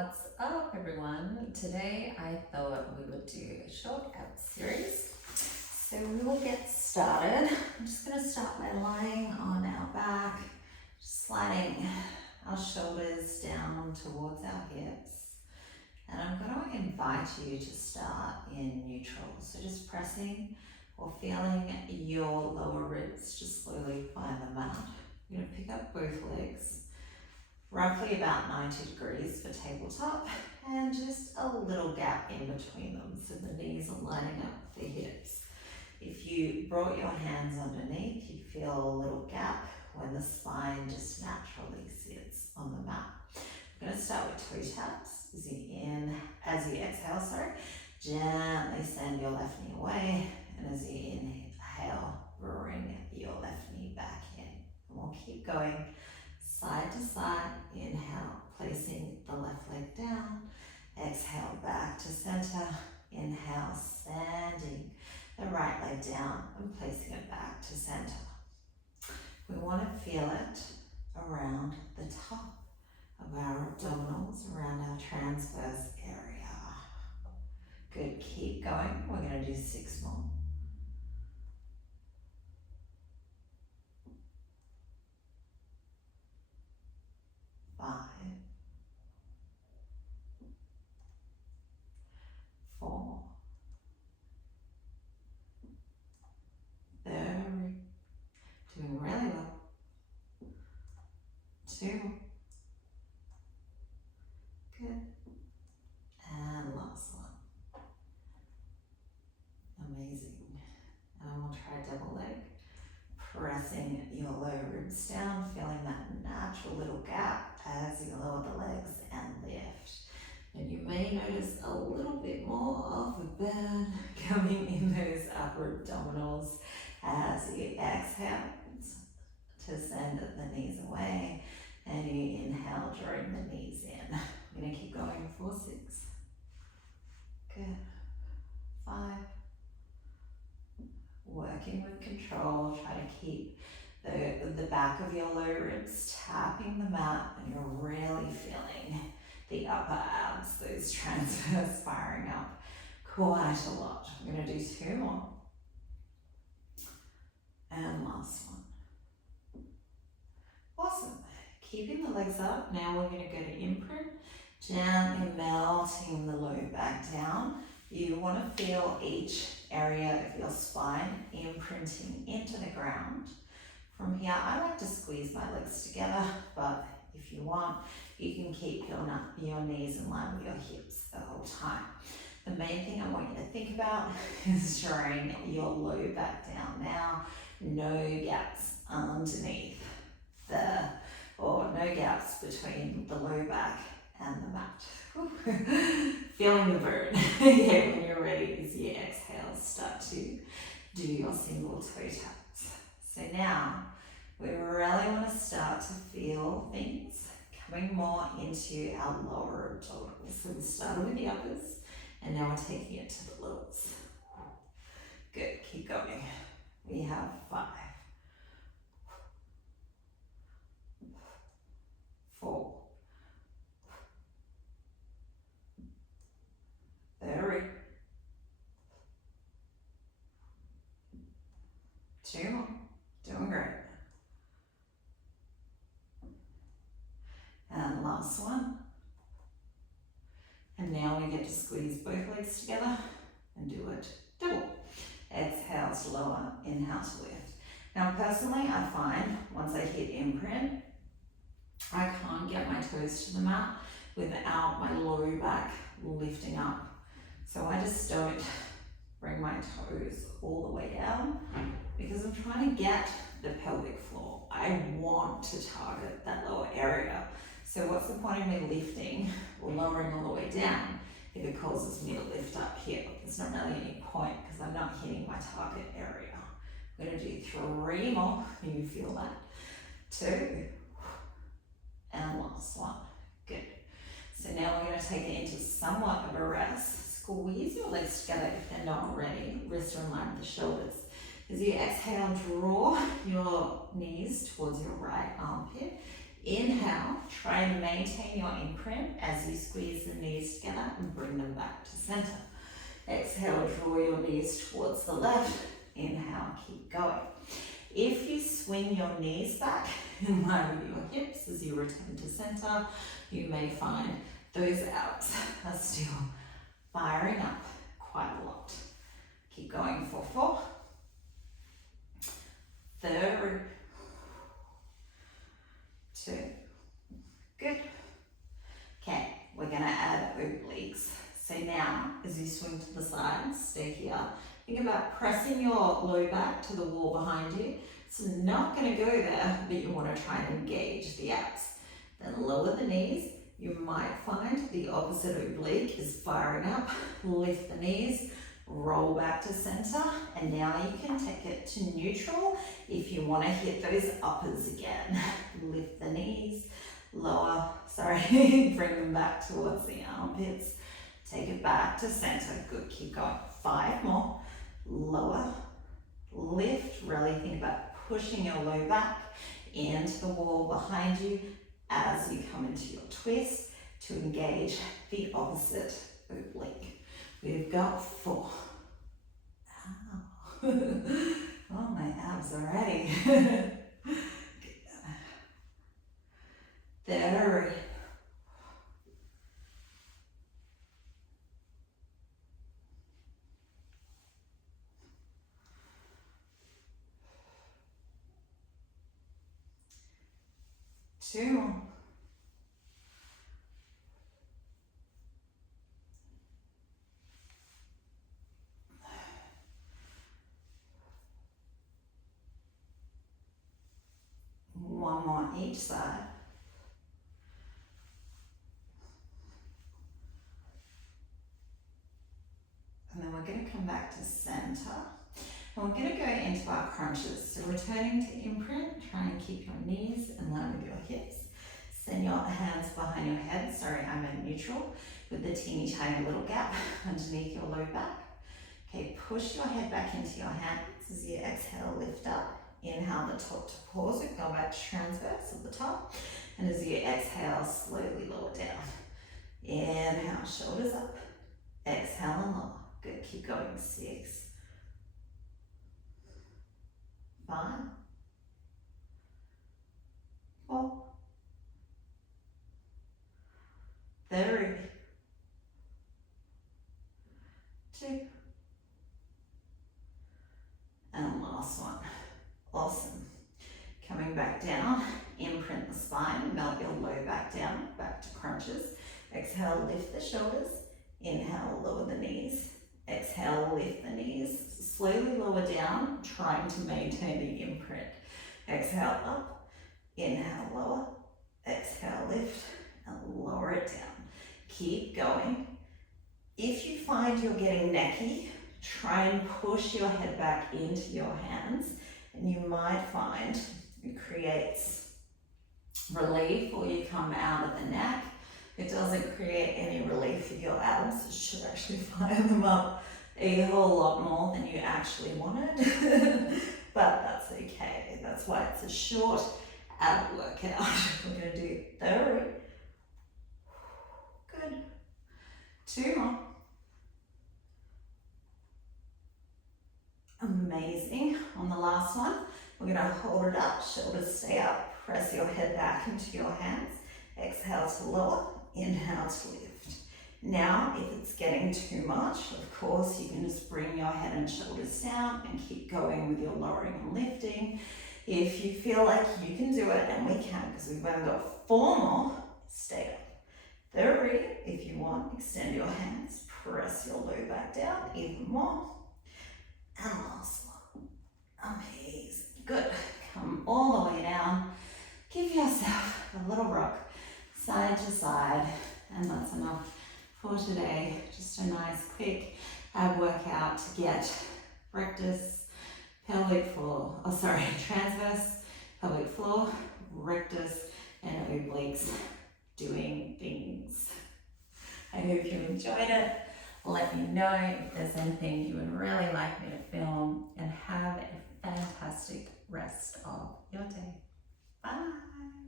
What's up, everyone? Today I thought we would do a short abs series. So we will get started. I'm just going to start by lying on our back, sliding our shoulders down towards our hips. And I'm going to invite you to start in neutral. So just pressing or feeling your lower ribs just slowly find the mat. You're going to pick up both legs, roughly about 90 degrees for tabletop, and just a little gap in between them so the knees are lining up with the hips. If you brought your hands underneath, you feel a little gap when the spine just naturally sits on the mat. I'm going to start with toe taps. As you exhale, gently send your left knee away, and as you inhale, bring your left knee back in. And we'll keep going side to side. Inhale, placing the left leg down. Exhale, back to center. Inhale, sending the right leg down and placing it back to center. We want to feel it around the top of our abdominals, around our transverse area. Good, keep going. We're going to do 6 more. 5, 4, 3, doing really well. 2, good, and last one. Amazing. And we'll try double leg, pressing your lower ribs down, feeling that natural little gap as you lower the legs and lift. And you may notice a little bit more of a burn coming in those upper abdominals as you exhale to send the knees away, and you inhale, drawing the knees in. I'm going to keep going for 6. Good. 5. Working with control, try to keep the back of your lower ribs tapping the mat, and you're really feeling the upper abs, those transverse firing up quite a lot. I'm going to do 2 more. And last one. Awesome. Keeping the legs up. Now we're going to go to imprint, gently melting the low back down. You want to feel each area of your spine imprinting into the ground. From here, I like to squeeze my legs together, but if you want, you can keep your knees in line with your hips the whole time. The main thing I want you to think about is drawing your low back down now. No gaps underneath or no gaps between the low back and the mat. Feeling the burn. Yeah, when you're ready, as you exhale, start to do your single toe taps. So now we really want to start to feel things coming more into our lower abdominals. So we started with the uppers, and now we're taking it to the lowers. Good, keep going. We have 5, 4, 3, 2 more. Doing great. And last one. And now we get to squeeze both legs together and do it double. Exhale to lower, inhale to lift. Now personally, I find once I hit imprint, I can't get my toes to the mat without my low back lifting up. So I just don't bring my toes all the way down because I'm trying to get the pelvic floor. I want to target that lower area. So what's the point of me lifting or lowering all the way down if it causes me to lift up here? There's not really any point because I'm not hitting my target area. I'm going to do 3 more. Can you feel that? 2. And last one. Good. So now we're going to take it into somewhat of a rest. Squeeze your legs together if they're not already. Wrists are in line with the shoulders. As you exhale, draw your knees towards your right armpit. Inhale, try and maintain your imprint as you squeeze the knees together and bring them back to center. Exhale, draw your knees towards the left. Inhale, keep going. If you swing your knees back in line with your hips as you return to center, you may find those abs are still firing up quite a lot. Keep going for 4, 3, 2, good. Okay, we're gonna add obliques. So now, as you swing to the side, stay here. Think about pressing your low back to the wall behind you. It's not gonna go there, but you wanna try and engage the abs. Then lower the knees. You might find the opposite oblique is firing up. Lift the knees, roll back to center, and now you can take it to neutral if you wanna hit those uppers again. Lift the knees, lower, bring them back towards the armpits. Take it back to center, good, keep going. 5 more, lower, lift, really think about pushing your low back into the wall behind you as you come into your twist to engage the opposite oblique. We've got 4. Ow. Oh, my abs are ready. 3, 2, 1 more each side. And then we're going to come back to center. And we're going to go into our crunches. So returning to imprint, try and keep your knees in line with your hips. Send your hands behind your head. Sorry, I'm in neutral with the teeny tiny little gap underneath your low back. Okay, push your head back into your hands as you exhale, lift up. Inhale the top to pause it, go back to transverse at the top. And as you exhale, slowly lower down. Inhale, shoulders up. Exhale and lower. Good, keep going. 6, 5, 4, 3, 2, and last one. Awesome. Coming back down, imprint the spine, melt your low back down, back to crunches. Exhale, lift the shoulders. Inhale, lower the knees. Exhale, lift the knees. Slowly lower down, trying to maintain the imprint. Exhale up, inhale, lower. Exhale, lift, and lower it down. Keep going. If you find you're getting necky, try and push your head back into your hands, and you might find it creates relief, or you come out of the neck. It doesn't create any relief with your abs. It should actually fire them up a whole lot more than you actually wanted. But that's okay. That's why it's a short ab workout. We're going to do 3. Good. 2 more. Amazing. On the last one, we're going to hold it up, shoulders stay up, press your head back into your hands. Exhale to lower, inhale to lift. Now, if it's getting too much, of course, you can just bring your head and shoulders down and keep going with your lowering and lifting. If you feel like you can do it, and we can, because we've only got 4 more, stay up. 3, if you want, extend your hands, press your low back down even more. And last one. Amazing. Good. Come all the way down. Give yourself a little rock side to side. And that's enough for today. Just a nice quick ab workout to get rectus, pelvic floor, transverse, pelvic floor, rectus, and obliques doing things. I hope you enjoyed it. Let me know if there's anything you would really like me to film, and have a fantastic rest of your day. Bye.